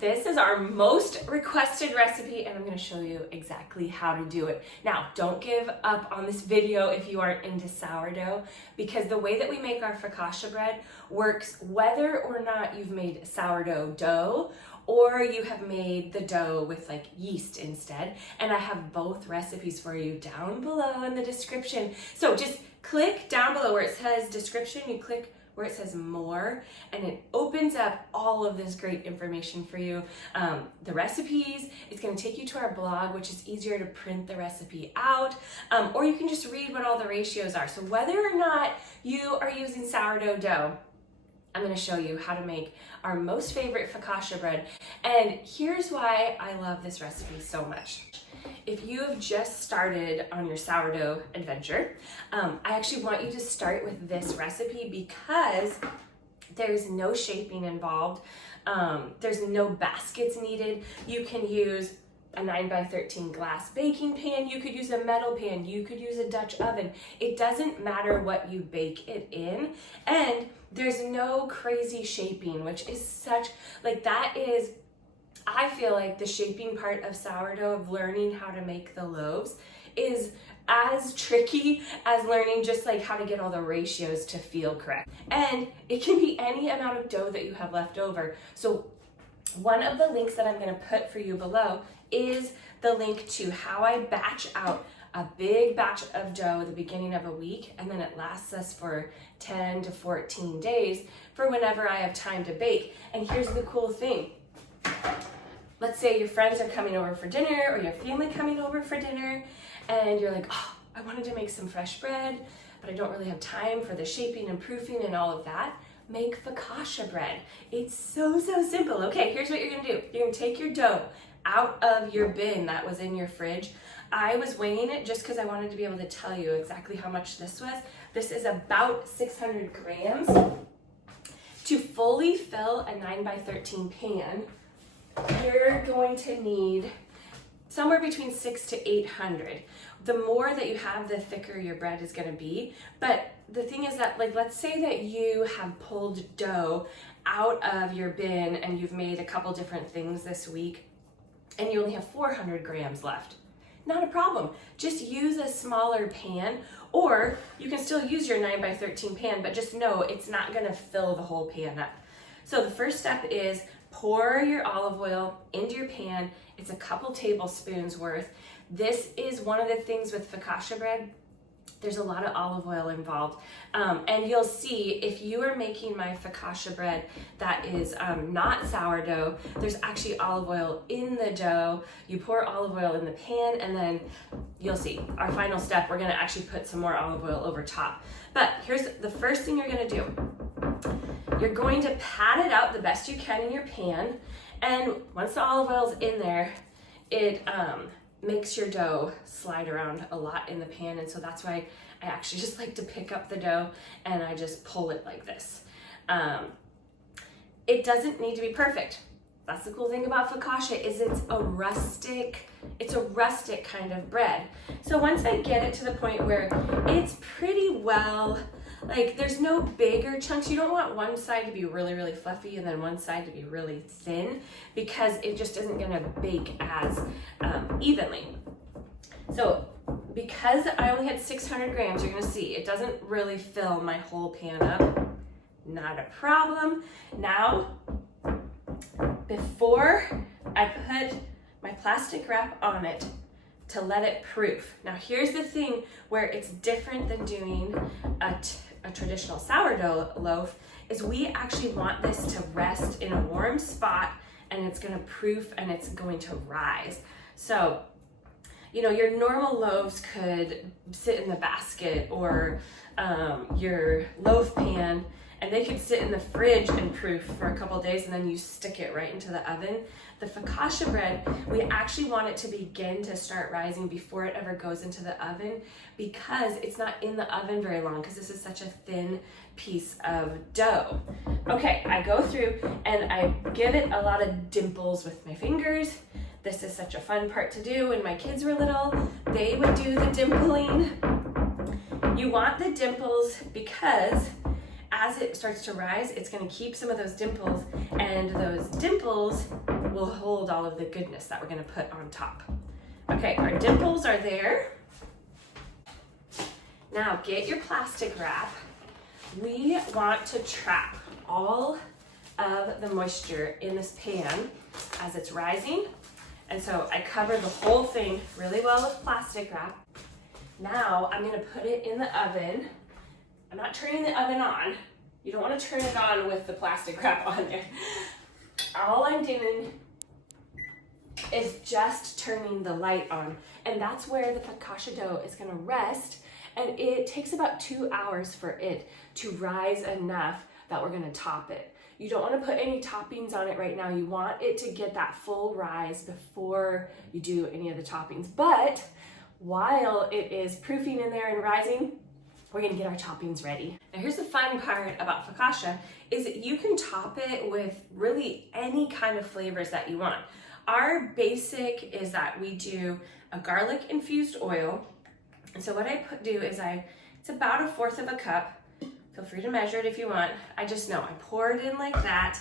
This is our most requested recipe, and I'm going to show you exactly how to do it. Now, don't give up on this video if you aren't into sourdough, because the way that we make our focaccia bread works whether or not you've made sourdough dough or you have made the dough with like yeast instead. And I have both recipes for you down below in the description. So just click down below where it says description, you click where it says more, and it opens up all of this great information for you. The recipes, it's gonna take you to our blog, which is easier to print the recipe out, or you can just read what all the ratios are. So whether or not you are using sourdough dough, I'm gonna show you how to make our most favorite focaccia bread. And here's why I love this recipe so much. If you have just started on your sourdough adventure, I actually want you to start with this recipe because there's no shaping involved. There's no baskets needed. You can use a 9x13 glass baking pan, you could use a metal pan, you could use a Dutch oven. It doesn't matter what you bake it in. And there's no crazy shaping, which is such, like that is, I feel like the shaping part of sourdough, of learning how to make the loaves, is as tricky as learning just like how to get all the ratios to feel correct. And it can be any amount of dough that you have left over. So one of the links that I'm gonna put for you below is the link to how I batch out a big batch of dough at the beginning of a week, and then it lasts us for 10 to 14 days for whenever I have time to bake. And here's the cool thing. Let's say your friends are coming over for dinner or your family coming over for dinner, and you're like, oh, I wanted to make some fresh bread, but I don't really have time for the shaping and proofing and all of that. Make focaccia bread. It's so simple. Okay, here's what you're gonna do. You're gonna take your dough out of your bin that was in your fridge. I was weighing it just because I wanted to be able to tell you exactly how much this was. This is about 600 grams. To fully fill a 9x13 pan, you're going to need somewhere between 600 to 800. The more that you have, the thicker your bread is gonna be. But the thing is that, like, let's say that you have pulled dough out of your bin and you've made a couple different things this week and you only have 400 grams left. Not a problem. Just use a smaller pan, or you can still use your 9x13 pan, but just know it's not gonna fill the whole pan up. So the first step is pour your olive oil into your pan. It's a couple tablespoons worth. This is one of the things with focaccia bread. There's a lot of olive oil involved. And you'll see if you are making my focaccia bread that is not sourdough, there's actually olive oil in the dough. You pour olive oil in the pan, and then you'll see our final step, we're gonna actually put some more olive oil over top. But here's the first thing you're gonna do. You're going to pat it out the best you can in your pan, and once the olive oil's in there, it makes your dough slide around a lot in the pan, and so that's why I actually just like to pick up the dough and I just pull it like this. It doesn't need to be perfect. That's the cool thing about focaccia, is it's a rustic kind of bread. So once I get it to the point where it's pretty well, like there's no bigger chunks, you don't want one side to be really fluffy and then one side to be really thin, because it just isn't gonna bake as evenly. So because I only had 600 grams, you're gonna see it doesn't really fill my whole pan up. Not a problem. Now, before I put my plastic wrap on it to let it proof. Now here's the thing where it's different than doing a traditional sourdough loaf, is we actually want this to rest in a warm spot, and it's gonna proof and it's going to rise. So, you know, your normal loaves could sit in the basket or your loaf pan, and they could sit in the fridge and proof for a couple days, and then you stick it right into the oven. The focaccia bread, we actually want it to begin to start rising before it ever goes into the oven, because it's not in the oven very long, because this is such a thin piece of dough. Okay, I go through and I give it a lot of dimples with my fingers. This is such a fun part to do. When my kids were little, they would do the dimpling. You want the dimples because as it starts to rise, it's going to keep some of those dimples, and those dimples will hold all of the goodness that we're gonna put on top. Okay, our dimples are there. Now get your plastic wrap. We want to trap all of the moisture in this pan as it's rising. And so I cover the whole thing really well with plastic wrap. Now I'm gonna put it in the oven. I'm not turning the oven on. You don't want to turn it on with the plastic wrap on there. All I'm doing is just turning the light on, and that's where the focaccia dough is going to rest, and it takes about 2 hours for it to rise enough that we're going to top it. You don't want to put any toppings on it right now. You want it to get that full rise before you do any of the toppings. But while it is proofing in there and rising, we're gonna get our toppings ready. Now here's the fun part about focaccia is that you can top it with really any kind of flavors that you want. Our basic is that we do a garlic infused oil. And so what I do is it's about 1/4 of a cup. Feel free to measure it if you want. I just know I pour it in like that.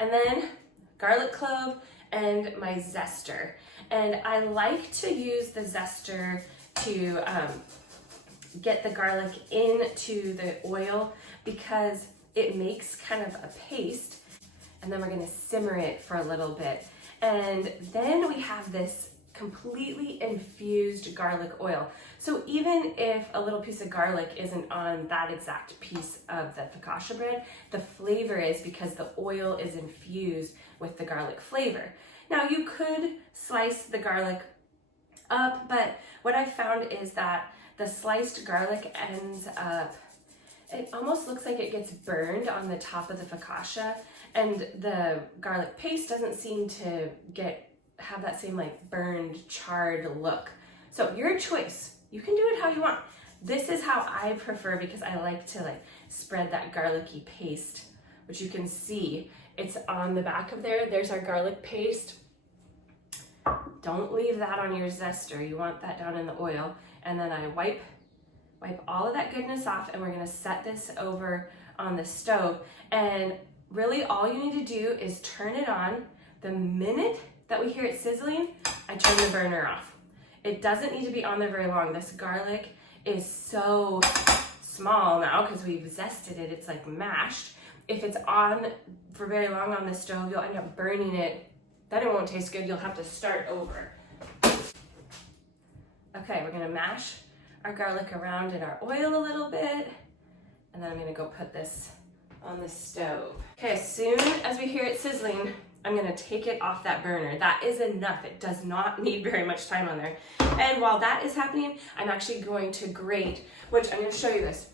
And then garlic clove and my zester. And I like to use the zester to get the garlic into the oil because it makes kind of a paste, and then we're gonna simmer it for a little bit. And then we have this completely infused garlic oil. So even if a little piece of garlic isn't on that exact piece of the focaccia bread, the flavor is because the oil is infused with the garlic flavor. Now you could slice the garlic up, but what I found is that the sliced garlic ends up, it almost looks like it gets burned on the top of the focaccia, and the garlic paste doesn't seem to have that same like burned, charred look. So your choice, you can do it how you want. This is how I prefer because I like to like spread that garlicky paste, which you can see it's on the back of there. There's our garlic paste. Don't leave that on your zester. You want that down in the oil. And then I wipe all of that goodness off, and we're gonna set this over on the stove. And really all you need to do is turn it on. The minute that we hear it sizzling, I turn the burner off. It doesn't need to be on there very long. This garlic is so small now because we've zested it, it's like mashed. If it's on for very long on the stove, you'll end up burning it. Then it won't taste good. You'll have to start over. Okay, we're gonna mash our garlic around in our oil a little bit, and then I'm gonna go put this on the stove. Okay, as soon as we hear it sizzling, I'm gonna take it off that burner. That is enough. It does not need very much time on there. And while that is happening, I'm actually going to grate, which I'm gonna show you this.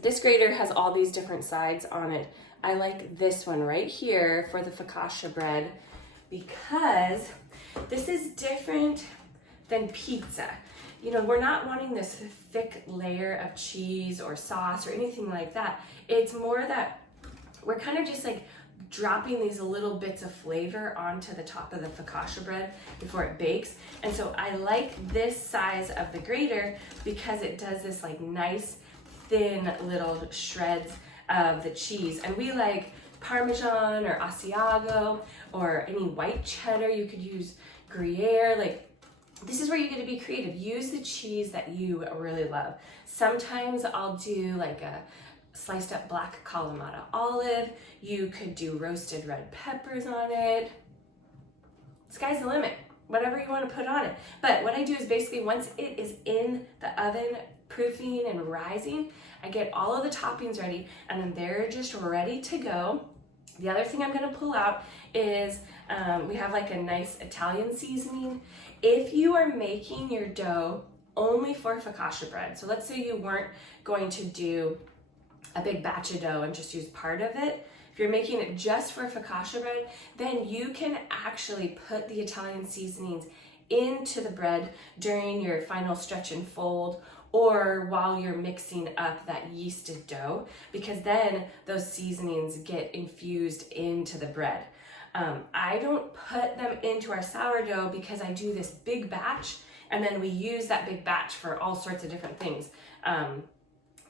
This grater has all these different sides on it. I like this one right here for the focaccia bread because this is different than pizza. You know, we're not wanting this thick layer of cheese or sauce or anything like that. It's more that we're kind of just like dropping these little bits of flavor onto the top of the focaccia bread before it bakes. And so I like this size of the grater because it does this like nice thin little shreds of the cheese. And we like Parmesan or Asiago or any white cheddar. You could use Gruyere. Like, this is where you get to be creative. Use the cheese that you really love. Sometimes I'll do like a sliced up black Kalamata olive. You could do roasted red peppers on it. Sky's the limit, whatever you want to put on it. But what I do is basically once it is in the oven, proofing and rising, I get all of the toppings ready and then they're just ready to go. The other thing I'm gonna pull out is we have like a nice Italian seasoning. If you are making your dough only for focaccia bread, so let's say you weren't going to do a big batch of dough and just use part of it, if you're making it just for focaccia bread, then you can actually put the Italian seasonings into the bread during your final stretch and fold or while you're mixing up that yeasted dough, because then those seasonings get infused into the bread. I don't put them into our sourdough because I do this big batch and then we use that big batch for all sorts of different things.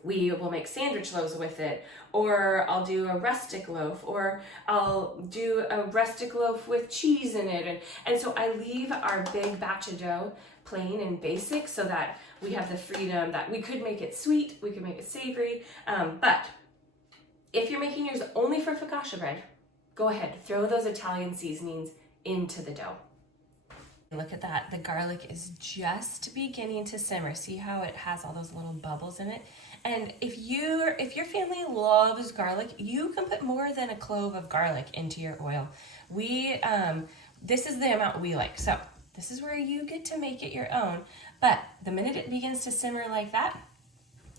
we will make sandwich loaves with it, or I'll do a rustic loaf, or I'll do a rustic loaf with cheese in it. And so I leave our big batch of dough plain and basic so that we have the freedom that we could make it sweet, we could make it savory, but if you're making yours only for focaccia bread, go ahead, throw those Italian seasonings into the dough. Look at that, the garlic is just beginning to simmer. See how it has all those little bubbles in it? And if your family loves garlic, you can put more than a clove of garlic into your oil. This is the amount we like, so this is where you get to make it your own. But the minute it begins to simmer like that,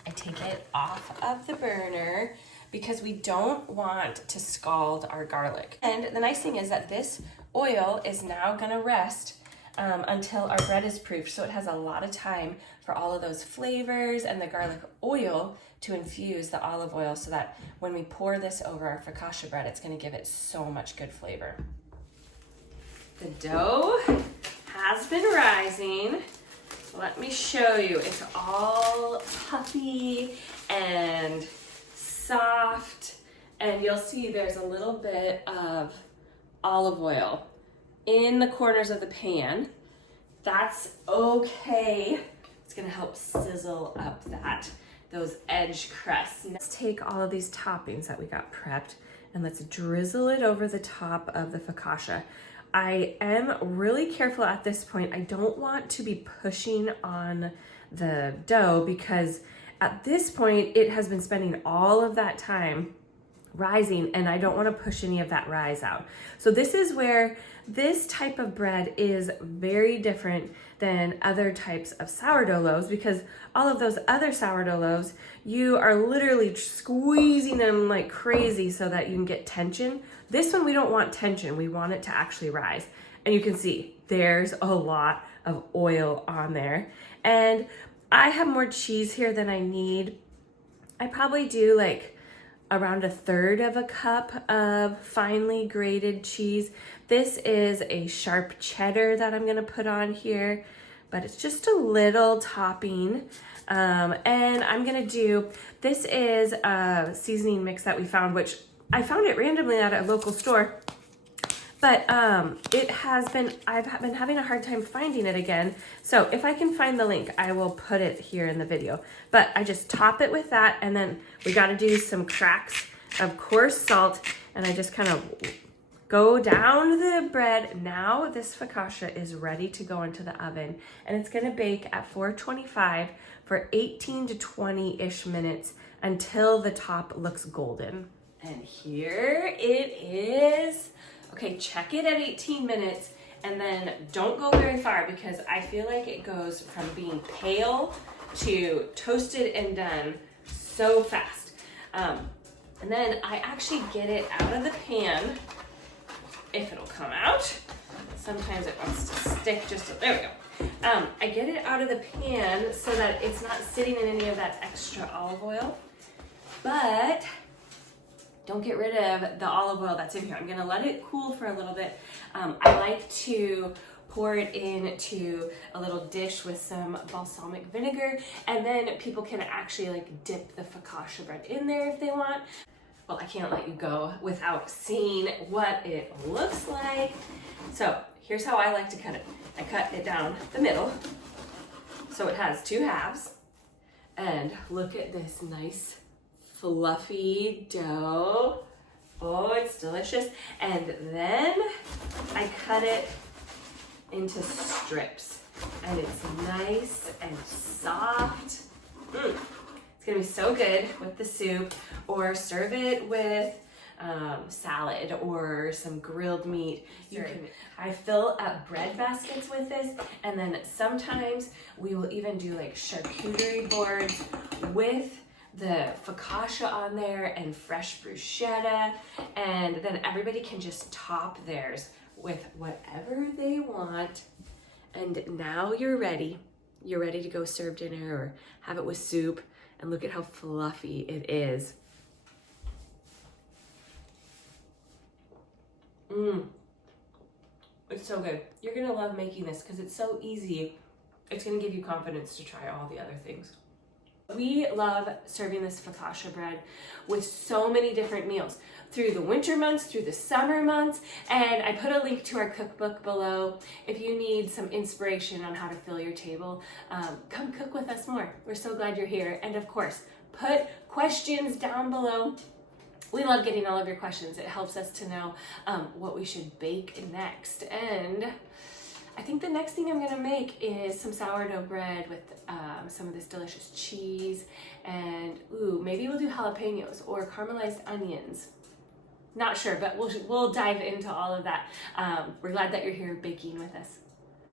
I take it off of the burner because we don't want to scald our garlic. And the nice thing is that this oil is now gonna rest until our bread is proofed, so it has a lot of time for all of those flavors and the garlic oil to infuse the olive oil, so that when we pour this over our focaccia bread, it's going to give it so much good flavor. The dough has been rising. Let me show you. It's all puffy and soft, and you'll see there's a little bit of olive oil in the corners of the pan. That's okay. It's gonna help sizzle up those edge crusts. Let's take all of these toppings that we got prepped and let's drizzle it over the top of the focaccia. I am really careful at this point. I don't want to be pushing on the dough because at this point it has been spending all of that time rising and I don't want to push any of that rise out. So this is where this type of bread is very different than other types of sourdough loaves, because all of those other sourdough loaves, you are literally squeezing them like crazy so that you can get tension. This one, we don't want tension. We want it to actually rise. And you can see there's a lot of oil on there. And I have more cheese here than I need. I probably do like around 1/3 of a cup of finely grated cheese. This is a sharp cheddar that I'm gonna put on here, but it's just a little topping. And I'm gonna do, this is a seasoning mix that we found, which I found it randomly at a local store, but I've been having a hard time finding it again. So if I can find the link, I will put it here in the video. But I just top it with that, and then we gotta do some cracks of coarse salt, and I just kind of go down the bread. Now this focaccia is ready to go into the oven, and it's gonna bake at 425 for 18 to 20-ish minutes until the top looks golden. And here it is. Okay, check it at 18 minutes and then don't go very far because I feel like it goes from being pale to toasted and done so fast. And then I actually get it out of the pan, if it'll come out. Sometimes it wants to stick there we go. I get it out of the pan so that it's not sitting in any of that extra olive oil, but don't get rid of the olive oil that's in here. I'm gonna let it cool for a little bit. I like to pour it into a little dish with some balsamic vinegar, and then people can actually like dip the focaccia bread in there if they want. Well, I can't let you go without seeing what it looks like. So here's how I like to cut it. I cut it down the middle, so it has 2 halves. And look at this nice fluffy dough. Oh, it's delicious. And then I cut it into strips, and it's nice and soft. It's gonna be so good with the soup, or serve it with salad or some grilled meat. I fill up bread baskets with this, and then sometimes we will even do like charcuterie boards with the focaccia on there and fresh bruschetta, and then everybody can just top theirs with whatever they want. And now you're ready. You're ready to go serve dinner or have it with soup, and look at how fluffy it is. It's so good. You're gonna love making this because it's so easy. It's gonna give you confidence to try all the other things. We love serving this focaccia bread with so many different meals through the winter months, through the summer months, and I put a link to our cookbook below. If you need some inspiration on how to fill your table, come cook with us more. We're so glad you're here. And of course, put questions down below. We love getting all of your questions. It helps us to know what we should bake next. And I think the next thing I'm gonna make is some sourdough bread with some of this delicious cheese, and ooh, maybe we'll do jalapenos or caramelized onions. Not sure, but we'll dive into all of that. We're glad that you're here baking with us.